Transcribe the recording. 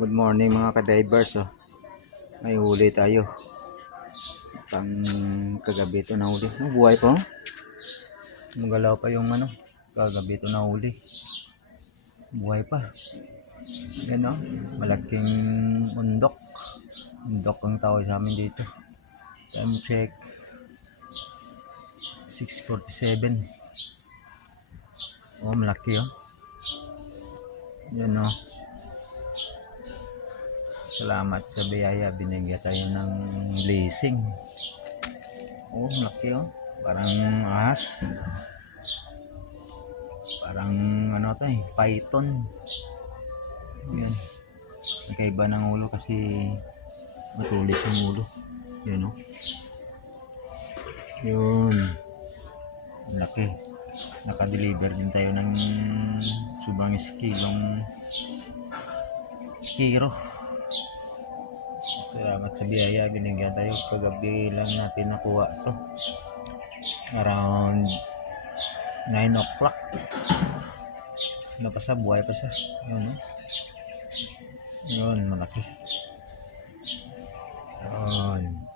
Good morning mga ka-divers. Oh. May huli tayo. Pang kagabi ito na huli. Buhay pa. Oh. Magalaw pa yung kagabi ito na huli. Buhay pa. Yan o. Malaking undok. Undok ang tawag sa amin dito. Time check. 6:47. Oh, malaki oh. Yan o. Salamat sa biyaya, binigyan tayo ng blessing. Oh, malaki oh. Parang ahas. Parang python. Yan. Nakaiba ng ulo kasi matulis yung ulo. Yan oh. Yun. Malaki. Naka-deliver din tayo ng sobrang kilong kiro. Salamat sa biyaya, binigyan tayo. Kagabi lang natin nakuha to. Around 9 o'clock. Napasa, buhay pa siya. Yun, no? Yun, malaki. Yun.